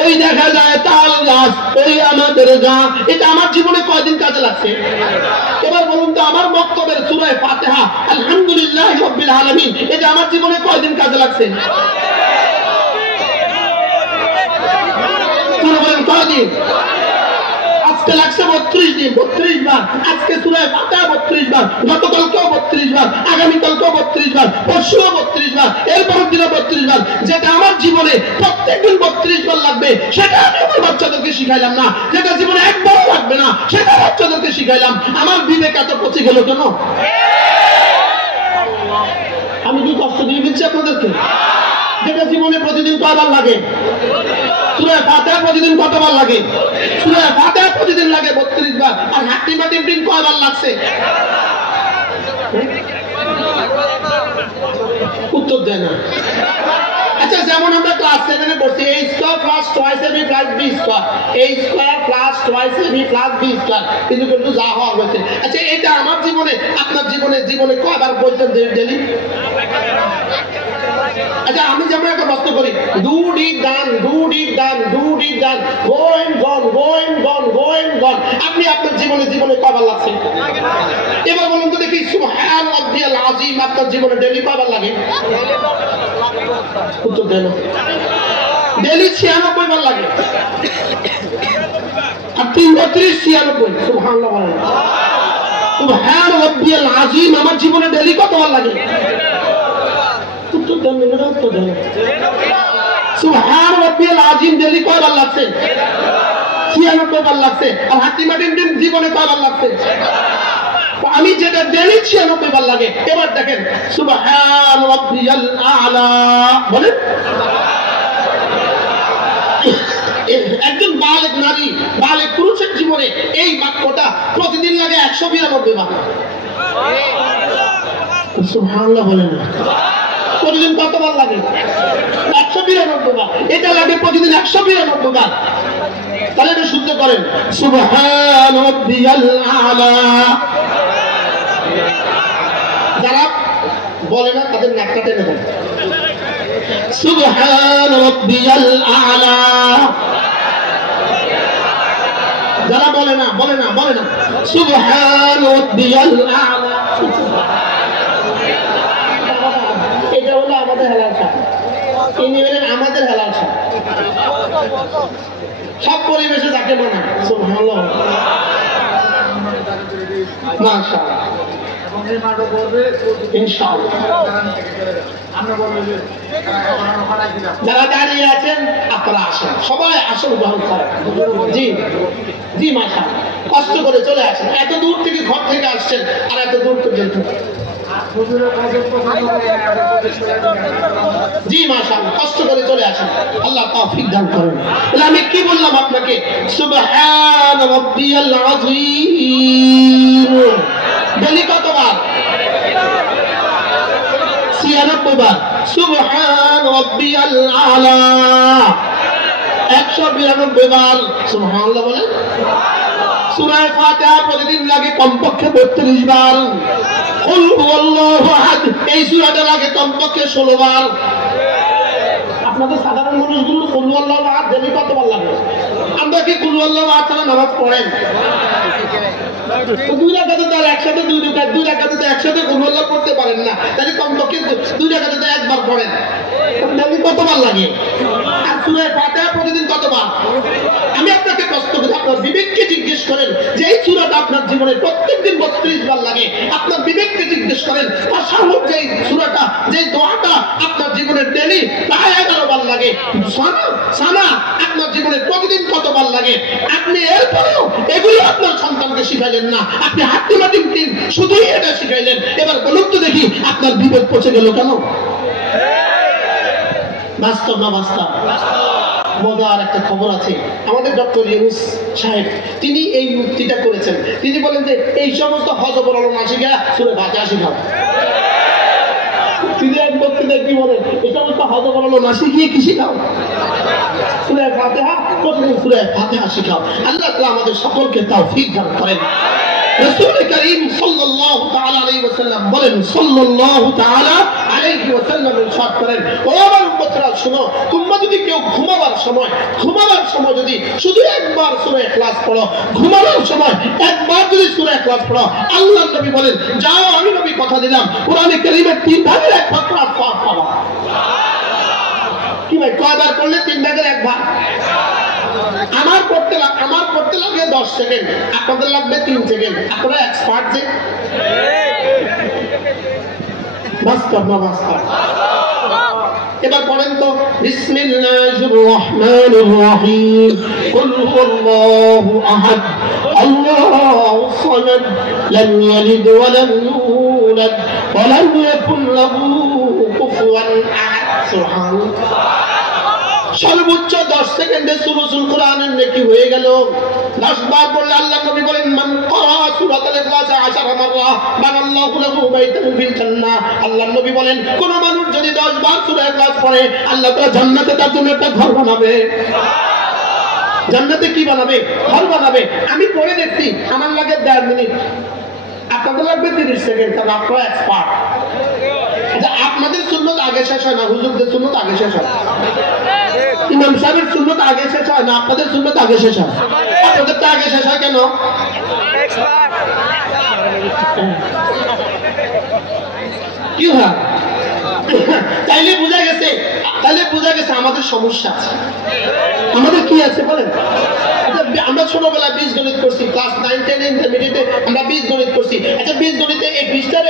ওই দেখা যায় তাল গাছ, ওই আমাদের গা, এটা আমার জীবনে কয়দিন কাজে লাগছে? এবার বলুন তো আমার বক্তব্যের সূরা ফাতিহা আলহামদুলিল্লাহ রাব্বিল আলামিন, এটা আমার জীবনে কয়দিন কাজে লাগছে? কয়দিন? আজকে লাগছে 32 দিন, 32 বার। আজকে সূরা ফাতিহা 32 বার, গতকালকেও 32 বার, আগামীকালকেও 32 বার, পরশুও 32 বার, এরপরের দিনও 32 বার। যেটা আমার জীবনে প্রত্যেকদিন 32 বার লাগবে, সেটা আমি আমার বাচ্চাদেরকে শিখাইলাম না। যেটা জীবনে একবারও লাগবে না, সেটা বাচ্চাদেরকে শিখাইলাম। আমার বিবেক এত পচে গেল কেন? আমি কি কষ্ট দিয়ে দিচ্ছি আপনাদেরকে? যেটা জীবনে প্রতিদিন কয়বার লাগে? সূরা ফাতিহা প্রতিদিন কতবার লাগে? সূরা ফাতিহা প্রতিদিন লাগে 32 বার। আর হাত্তিমা টিম টিম কয়বার লাগছে? উত্তর দেয় না। আচ্ছা, যেমন আমরা ক্লাস 7 এ পড়ছি a square plus twice ab plus b square, a square plus twice ab plus b square, কিন্তু কিন্তু যা হওয়ার হয়েছে। আচ্ছা, এটা আমার জীবনে আপনার জীবনে কয়বার বলছেন ডেইলি? আচ্ছা, আমি যেমন একটা প্রশ্ন করি, do did done, do did done, do did done, go and gone, go and gone, go and gone, আপনি আপনার জীবনে কয়বার লাগছে? এবার বলুন তো দেখি, সুবহান রাব্বিয়াল আযীম আপনার জীবনে ডেইলি কয়বার লাগে? উত্তর দেন। ডেইলি 96 বার লাগে। আর 332 96, সুবহানাল্লাহ বলেন। সুবহান রাব্বিয়াল আযীম আমার জীবনে ডেইলি কতবার লাগে? উত্তর দেন, উত্তর দেন। সুবহান রাব্বিয়াল আযীম ডেইলি কয়বার লাগছে? 96 বার লাগছে। আর হাত্তিমা টিম টিম জীবনে কয়বার লাগছে? আমি যেটা ডেইলি 96 বার লাগে। এবার দেখেন, সুবহান রাব্বিয়াল আ'লা বলেন। একজন বালেগ নারী, বালেগ পুরুষের জীবনে এই বাক্যটা প্রতিদিন লাগে 192 বার। সুবহানাল্লাহ বলেন। প্রতিদিন কতবার লাগে? 192 বার। এটা লাগে প্রতিদিন 192 বার। তাহলে এটা শুদ্ধ করেন, সুবহান রাব্বিয়াল আ'লা। যারা বলে না তাদের নাকটা টেনে দেন, সুবহান রাব্বিয়াল আ'লা। যারা বলে না সুবহান রাব্বিয়াল আ'লা। এটা হলো আমাদের হেলাল সাপ, ইনি হলেন আমাদের হেলাল সাপ। সব পরিবেশে যাকে মানায়, সুবহানাল্লাহ, মাশাআল্লাহ, ইনশাআল্লাহ। যারা দাঁড়িয়ে আছেন আপনারা আসেন, সবাই আসন গ্রহণ করেন। জি জি, মাশাআল্লাহ, কষ্ট করে চলে আসেন। এত দূর থেকে, ঘর থেকে আসছেন, আর এত দূর পর্যন্ত। জি মাশাআল্লাহ, কষ্ট করে চলে আসেন, আল্লাহ তৌফিক দান করেন। তাহলে আমি কি বললাম আপনাকে? সুবহান রাব্বিয়াল আযীম বলি কতবার? 96 বার। সুবহান রাব্বিয়াল আ'লা 192 বার। সুবহানাল্লাহ বলেন। সূরা ফাতিহা প্রতিদিন লাগে কমপক্ষে 32 বার। কুল হুয়াল্লাহু আহাদ এই সূরাটা লাগে কমপক্ষে 16 বার। আপনাদের সাধারণ মানুষগুলো কুল হুয়াল্লাহু আহাদ ডেইলি কতবার লাগে? আমরা কি কুল হুয়াল্লাহু আহাদ ছাড়া নামাজ পড়েন? দুই রাকাতে তো আর একসাথে দুই রাকাতে তো একসাথে কুলহুল্লাহ পড়তে পারেন না, তাহলে কমপক্ষে দুই রাকাতে তো একবার পড়েন, তাহলে কতবার লাগে? আর সূরা ফাতিহা প্রতিদিন কতবার? আমি আপনাকে প্রশ্ন করি, আপনার বিবেককে জিজ্ঞেস করেন যে এই সূরাটা আপনার জীবনে প্রত্যেকদিন 32 বার লাগে, আপনার বিবেককে জিজ্ঞেস করেন তাশাহুদ যে সূরাটা, যে দোয়াটা আপনার জীবনে ডেইলি প্রায় 11 বার লাগে, সানা আপনার জীবনে প্রতিদিন কতবার লাগে? আপনি এরপরেও এগুলো আপনার সন্তানকে শিখাইলেন না, আপনি হাট্টিমাটিং টিম শুধুই এটা শিখাইলেন। এবার বলুন তো দেখি আপনার বিবেক পচে গেল কেন? বাস্তব না বাস্তব? মজার একটা খবর আছে, আমাদের ডক্টর ইউনূস সাহেব তিনি এই মুক্তিটা করেছেন। তিনি বলেন যে এই সমস্ত হযবরল না শিখা সূরা ফাতিহা শিখাও। তিনি এক বক্তৃতায় কি বলেন, এই সমস্ত হযবরল না শিখিয়ে কি শিখাও? সূরা ফাতিহা, প্রতিদিন সূরা ফাতিহা শিখাও। আল্লাহ তাআলা আমাদের সকলকে তৌফিক দান করেন। রাসূল করিম সাল্লাল্লাহু তাআলা আলাইহি ওয়াসাল্লাম বলেন, সাল্লাল্লাহু তাআলা আলাইহি ওয়াসাল্লাম ইরশাদ করেন, ও আমার উম্মতরা শোনো, তোমরা যদি কেউ ঘুমাবার সময় যদি শুধু একবার সূরা ইখলাস পড়ো, ঘুমানোর সময় একবার যদি সূরা ইখলাস পড়ো, আল্লাহর নবী বলেন যাও আমি নবী কথা দিলাম কোরআনে কারীমের 3 ভাগের 1 ভাগ পাবা। কি ভাই, কয়বার পড়লে 3 ভাগের 1 ভাগ? আমার পড়তে লাগে 10 সেকেন্ড, আপনাদের লাগবে 3 সেকেন্ড। আপনারা এক্সপার্ট যে বাস্তব না বাস্তব? এবার পড়েন তো, বিসমিল্লাহির রহমানির রহিম, কুল হুয়াল্লাহু আহাদ, আল্লাহুস সামাদ, লাম ইয়ালিদ ওয়া লাম ইউলাদ ওয়া লাম ইয়াকুল লাহু কুফুয়ান আহাদ। সুবহানাল্লাহ। সর্বোচ্চ 10 সেকেন্ডে সূরাতুল কোরআনের নেকি হয়ে গেল। 10 বার পড়লে আল্লাহ নবী বলেন, মান ক্বারা সূরাতুল ইখলাস 10 মাররা বানাল্লাহু লাহু বাইতান ফিল জান্নাহ। আল্লাহ নবী বলেন কোন মানুষ যদি 10 বার সূরা ইখলাস পড়ে, আল্লাহ তাআলা জান্নাতে তার জন্য একটা ঘর বানাবে। জান্নাতে কি বানাবে? ঘর বানাবে। আমি পড়ে দেখছি, আমার লাগে 1.5 মিনিট, আপনাদের লাগবে 30 সেকেন্ড, কারণ আপনারা এক্সপার্ট। আপনাদের সুন্নত আগে শেষ হয় না, হুজুরদের সুন্নত আগে শেষ হয়। ইমাম সাহেবের সুন্নত আগে শেষ হয় না, আপনাদের সুন্নত আগে শেষ হয়। আপনাদের তো আগে শেষ হয় কেন? কি হয়? তাইলে বোঝা গেছে আমাদের সমস্যা আছে। আমাদের কি আছে বলেন? আমরা ছোটবেলায় বীজগণিত করছি, ক্লাস 9, 10 ইন্টারমিডিয়েটে আমরা বীজগণিত করছি। আচ্ছা, বীজগণিতে এই বীজটার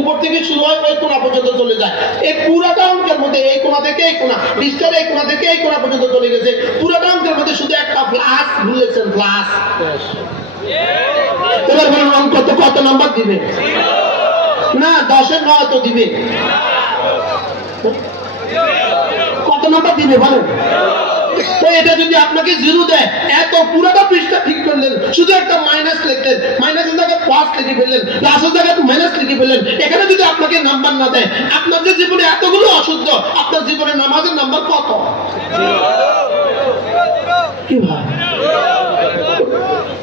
উপর থেকে শুরু হয়, ওই কোণা পর্যন্ত চলে যায়। এই পুরাটা অঙ্কের মধ্যে এই কোণা থেকে এই কোণা, বীজটার এই কোণা থেকে এই কোণা পর্যন্ত চলে গেছে। পুরাটা অঙ্কের মধ্যে শুধু একটা প্লাস ভুলেছেন, প্লাস। এবার বলুন অঙ্ক তো কত নাম্বার দিবে? না, 10-এর 9 তো দিবে। কত নাম্বার দিবে বলেন? তো এটা যদি আপনাকে 0 দেয়, এত পুরোটা পৃষ্ঠা ঠিক করলেন, শুধু একটা মাইনাস লিখলেন, মাইনাসের জায়গায় প্লাস লিখে ফেললেন, প্লাসের জায়গায় মাইনাস লিখে ফেললেন, এখানে যদি আপনাকে নাম্বার না দেয়, আপনার যে জীবনে এতগুলো অশুদ্ধ, আপনার জীবনে নামাজের নাম্বার কত? কি ভাই,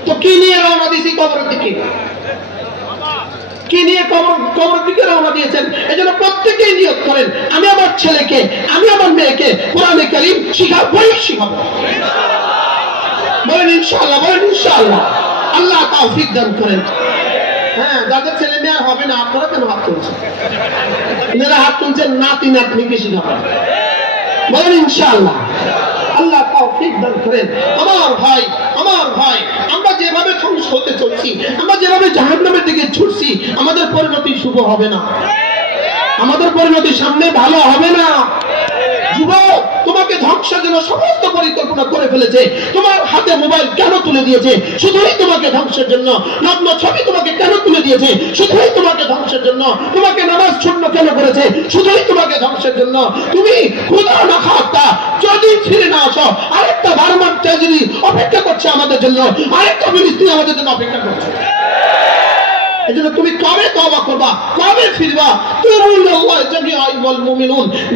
তো কি নিয়ে রওনা দিয়েছি কবরের দিকে? কি নিয়ে কবরের দিকে রওনা দিয়েছেন? এজন্য প্রত্যেকেই নিয়ত করেন, আমি আমার ছেলেকে, আমি আমার মেয়েকে কোরআনে কারীম শিখাবই শিখাবো। বলেন ইনশাআল্লাহ, বলেন ইনশাআল্লাহ। আল্লাহ তৌফিক দান করেন। হ্যাঁ, যাদের ছেলে মেয়ে হবে না, আপনারা কেন হাত তুলছেন? এনারা হাত তুলছেন নাতি নাতনিকে শিখাবেন। বলেন ইনশাআল্লাহ। আল্লাহ তৌফিক দান করেন। আমার ভাই, আমরা যেভাবে ধ্বংস হতে চলছি, আমরা যেভাবে জাহান্নামের দিকে ছুটছি, আমাদের পরিণতি শুভ হবে না, আমাদের পরিণতি সামনে ভালো হবে না। যুবক, তোমাকে ধ্বংসের জন্য সমস্ত পরিকল্পনা করে ফেলেছে। তোমার হাতে মোবাইল কেন তুলে দিয়েছে? শুধুই তোমাকে ধ্বংসের জন্য। নগ্ন ছবি তোমাকে কেন তুলে দিয়েছে? শুধুই তোমাকে ধ্বংসের জন্য। তোমাকে নামাজ শূন্য কেন করেছে? শুধুই তোমাকে ধ্বংসের জন্য। তুমি খুদা না খাস্তা যদি ফিরে না আসো, আরেকটা বার্মার ট্র্যাজেডি অপেক্ষা করছে আমাদের জন্য, আরেকটা ফিলিস্তিন আমাদের জন্য অপেক্ষা করছে। এজন্য তুমি কবে তওবা করবা, কবে ফিরবা?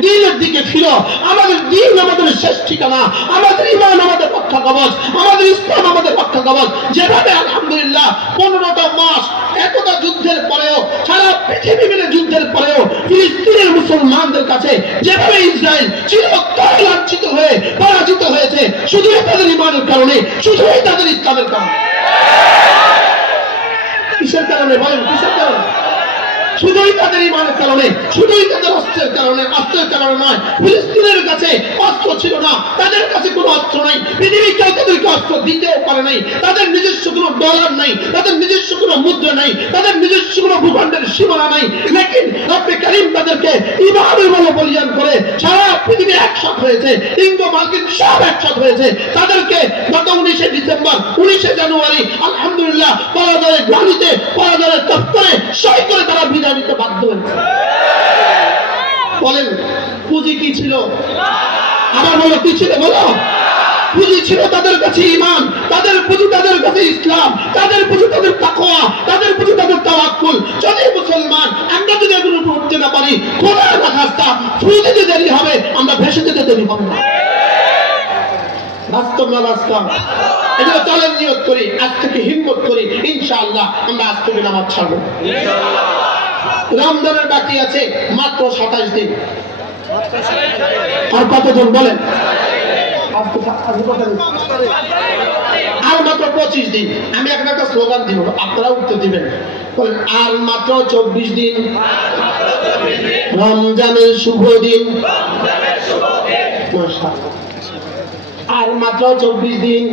দ্বীনের দিকে ফিরো। আমাদের দ্বীন আমাদের শেষ ঠিকানা, আমাদের ঈমান আমাদের রক্ষা কবচ, আমাদের ইসলাম আমাদের রক্ষা কবচ। যেভাবে আলহামদুলিল্লাহ 15টা মাস এতটা যুদ্ধের পরেও, সারা পৃথিবী মিলে যুদ্ধের পরেও ফিলিস্তিনের মুসলমানদের কাছে যেভাবে ইসরায়েল চিরতরে লাঞ্ছিত হয়ে পরাজিত হয়েছে, শুধুই তাদের ঈমানের কারণে, শুধুই তাদের ইসলামের কারণে। কিসের কারণে বলেন, কিসের কারণে? শুধুই তাদের ইমানের কারণে, শুধুই তাদের অস্ত্রের কারণে, অস্ত্রের কারণে নয়। ফিলিস্তিনের কাছে অস্ত্র ছিল না, তাদের কাছে কোনো অস্ত্র নাই, পৃথিবী কেউ তাদেরকে অস্ত্র দিতেও পারে নাই, তাদের নিজস্ব কোনো ডলার নাই, তাদের নিজস্ব কোনো মুদ্রা নাই, তাদের নিজস্ব কোনো ভূখণ্ডের সীমানা নাই। লেকিন রব্বে কারীম তাদেরকে ইমানের বলে বলিয়ান করে সারা পৃথিবী একসাথ হয়েছে, ইন্দো মার্কিন সব একসাথ হয়েছে। তাদেরকে গত 19শে ডিসেম্বর 19শে জানুয়ারি আলহামদুলিল্লাহ পরাজয়ের গ্লানিতে, পরাজয়ের তপ্তরে সই করে তারা বিদায় নিতে বাধ্য হয়েছে। বলেন পুঁজি কি ছিল? আমার বলো কি ছিল? বলো পুঁজি ছিল তাদের কাছে ইমান, তাদের পুঁজি তাদের কাছে ইসলাম, তাদের পুঁজি তাদের তাকওয়া, তাদের পুঁজি তাদের তাওয়াক্কুল। যদি মুসলমান আমরা যদি এগুলো উঠতে না পারি, খোদা না খাস্তা পুঁজি দিতে দেরি হবে, আমরা ভেসে যেতে দেরি হবে না। বাস্তব না বাস্তব? এজন্য চলেন নিয়ত করি, আজ থেকে হিম্মত করি, ইনশাআল্লাহ আমরা আজ থেকে নামাজ ছাড়বো। রমজানের বাকি আছে মাত্র 27 দিন। আর কতজন বলেন? আর মাত্র 25 দিন। আমি একটা স্লোগান দিব, আপনারা উত্তর দিবেন। বলেন আর মাত্র 24 দিন, রমজানের শুভ দিন। আর মাত্র 24 দিন,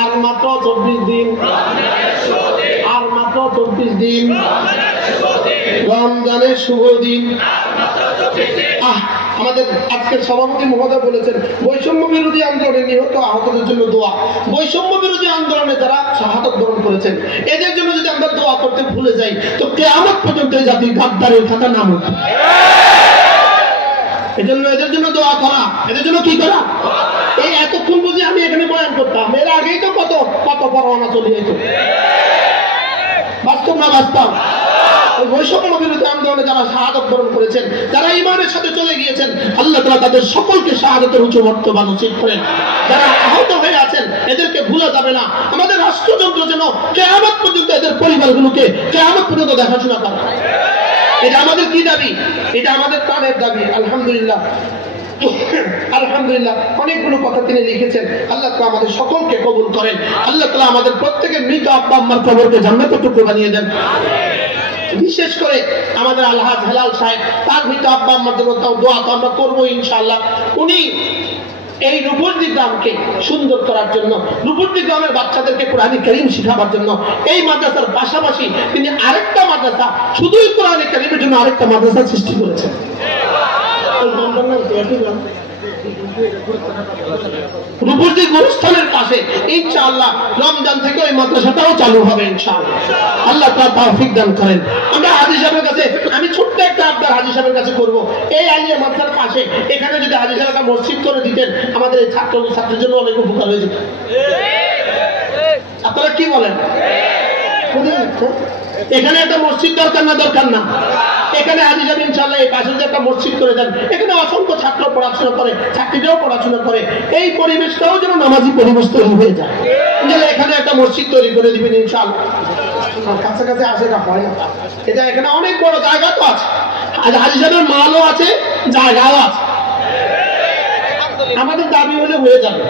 আর মাত্র 24 দিন, আর মাত্র 24 দিন, রমজানের শুভ দিন। আমাদের আজকের সভাপতি মহোদয় বলেছেন বৈষম্য বিরোধী আন্দোলনে নিহত আহতদের জন্য দোয়া। বৈষম্য বিরোধী আন্দোলনে যারা শাহাদাত বরণ করেছেন এদের জন্য যদি আমরা দোয়া করতে ভুলে যাই তো কিয়ামত পর্যন্ত এই জাতির গাদ্দারের খাতা নাম উঠবে। এজন্য এদের জন্য দোয়া করা, এদের জন্য কি করা? এই এতক্ষণ বুঝি আমি এখানে বয়ান করতাম, এর আগেই তো কত কত পরোয়ানা চলে যেত। বাস্তব না বাস্তব? বৈষম্য বিরোধী আন্দোলনে যারা শাহাদাত বরণ করেছেন, যারা ঈমানের সাথে চলে গিয়েছেন, আল্লাহ তাআলা তাদের সকলকে শাহাদাতের উচ্চ মর্তবা নসিব করেন। যারা আহত হয়ে আছেন এদেরকে ভুলা যাবে না। আমাদের রাষ্ট্রযন্ত্র যেন কিয়ামত পর্যন্ত এদের পরিবারগুলোকে কিয়ামত পর্যন্ত দেখাশোনা করে। এটা আমাদের কি দাবি? এটা আমাদের প্রাণের দাবি। আলহামদুলিল্লাহ, আলহামদুলিল্লাহ অনেকগুলো কথা তিনি লিখেছেন। আল্লাহ তাআলা আমাদের সকলকে কবুল করেন। আল্লাহ তাআলা আমাদের প্রত্যেকের মৃত আব্বা আম্মার কবরকে জান্নাতের টুকরো বানিয়ে দেন। বিশেষ করে আমাদের আলহাজ হেলাল সাহেব, তার মৃত আব্বা আম্মার জন্য দোয়া তো আমরা করবো ইনশাআল্লাহ। উনি এই রূপসী গ্রামকে সুন্দর করার জন্য, রূপসী গ্রামের বাচ্চাদেরকে কোরআন কারীম শিখাবার জন্য এই মাদ্রাসার পাশাপাশি তিনি আরেকটা মাদ্রাসা, শুধুই কোরআন কারীমের জন্য আরেকটা মাদ্রাসা সৃষ্টি করেছেন। রূপসী গুরুস্থানের পাশে ইনশাআল্লাহ রমজান থেকে ওই মাদ্রাসাটাও চালু হবে ইনশাআল্লাহ। আল্লাহ তাআলা তৌফিক দান করেন। আমরা হাজী সাহেবের কাছে, আমি ছোট্ট একটা আবদার হাজী সাহেবের কাছে করব, এই আলিয়া মাদ্রাসার পাশে এখানে যদি হাজী সাহেব একটা মসজিদ করে দিতেন আমাদের এই ছাত্রদের জন্য অনেক উপকার হয়ে যেত। আপনারা কি বলেন? এখানে একটা মসজিদ দরকার না? দরকার না? এখানে হাজী সাহেব ইনশাআল্লাহ এই পাশে যে একটা মসজিদ করে দেন, এখানে অসংখ্য ছাত্র পড়াশোনা করে, ছাত্রীরাও পড়াশোনা করে, এই পরিবেশটাও যেন নামাজি পরিবেশ তৈরি হয়ে যায়। এখানে একটা মসজিদ তৈরি করে দিবেন ইনশাআল্লাহ। কাছাকাছি আসে না, হয় না, এটা এখানে অনেক বড় জায়গা তো আছে, হাজী সাহেবের মালও আছে, জায়গাও আছে। আমাদের দাবি হলে হয়ে যাবে।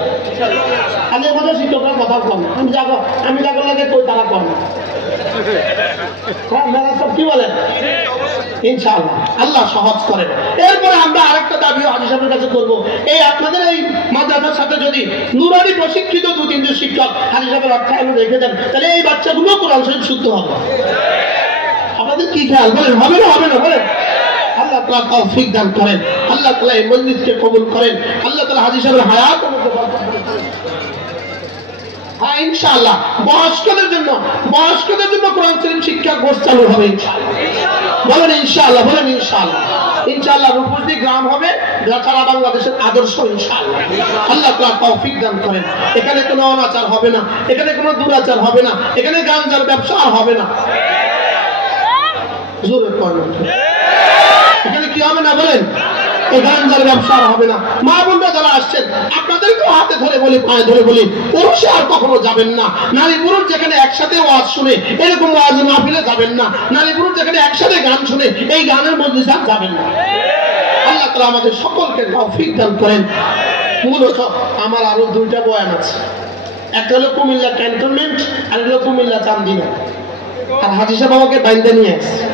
আগে আমাদের শিক্ষকরা কথা কম, আমি যাবো লাগে কই তারা কম। কি বলেন? ইনশাআল্লাহ আল্লাহ সহজ করেন। এরপরে আমরা আরেকটা দাবি হাজী সাহেবের কাছে করবো, এই আপনাদের এই মাদ্রাসার সাথে যদি নুরানি প্রশিক্ষিত 2-3 শিক্ষক হাজী সাহেবের অর্থায়নে রেখে দেন, তাহলে এই বাচ্চাগুলো কোরআন শরীফ শুদ্ধ হবে। আপনাদের কি খেয়াল? বলেন হবে না? হবে না? বলেন। আল্লাহ তাআলা তৌফিক দান করেন। আল্লাহ তাআলা এই মজলিসকে কবুল করেন। আল্লাহ তাআলা হাজী সাহেবের হায়াতের মধ্যে বরকত দান করেন। হ্যাঁ ইনশাআল্লাহ বয়স্কদের জন্য কোরআন শরীফ শিক্ষা কোর্স চালু হবে ইনশাআল্লাহ। বলেন ইনশাআল্লাহ, বলেন ইনশাআল্লাহ। ইনশাআল্লাহ রূপসী গ্রাম হবে সারা বাংলাদেশের আদর্শ ইনশাআল্লাহ। আল্লাহ তাআলা তৌফিক দান করেন। এখানে কোনো অনাচার হবে না, এখানে কোনো দুরাচার হবে না, এখানে গাঞ্জার ব্যবসা আর হবে না। জোরে পড়ুন। এখানে কি হবে না? বলেন। এই গাঞ্জার ব্যবসা আর হবে না। মা বোনরা যারা আসছেন আপনাদেরকে হাতে ধরে বলি, পায়ে ধরে বলি, পুরুষে আর কখনো যাবেন না। নারী পুরুষ যেখানে একসাথে ওয়াজ শুনে এরকম ওয়াজ মাহফিলে যাবেন না। নারী পুরুষ যেখানে একসাথে গান শুনে এই গানের মধ্যে যাবেন না। আল্লাহ তাআলা আমাদের সকলকে তৌফিক দান করেন। মূলত আমার আরো 2টা বয়ান আছে, একটা হলো কুমিল্লা ক্যান্টনমেন্ট, আর হলো কুমিল্লা চান্দিনা। আর হাজী সাহেব আমাকে বাইন্দা নিয়ে আসছে।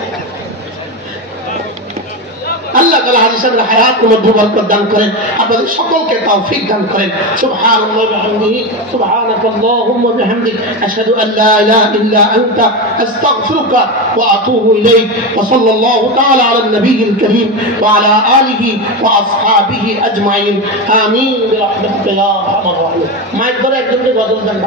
আল্লাহ তাআলা হাজী সাহেবের হায়াতের মধ্যে বরকত দান করেন, আপনাদের সকলকে তৌফিক দান করেন। সুবহানাল্লাহি ওয়া বিহামদিহি, সুবহানাকাল্লাহুম্মা ওয়া বিহামদিক, আশহাদু আল লা ইলাহা ইল্লা আনতা, আস্তাগফিরুকা ওয়া আতুবু ইলাইক। ওয়া সাল্লাল্লাহু তাআলা আলা নবিয়িল কারীম ওয়া আলা আলিহি ওয়া আসহাবিহি আজমাইন। আমিন বিরাহমাতিকা ইয়া আরহামার রাহিমিন। মাইক ধরে একজনকে গজল গান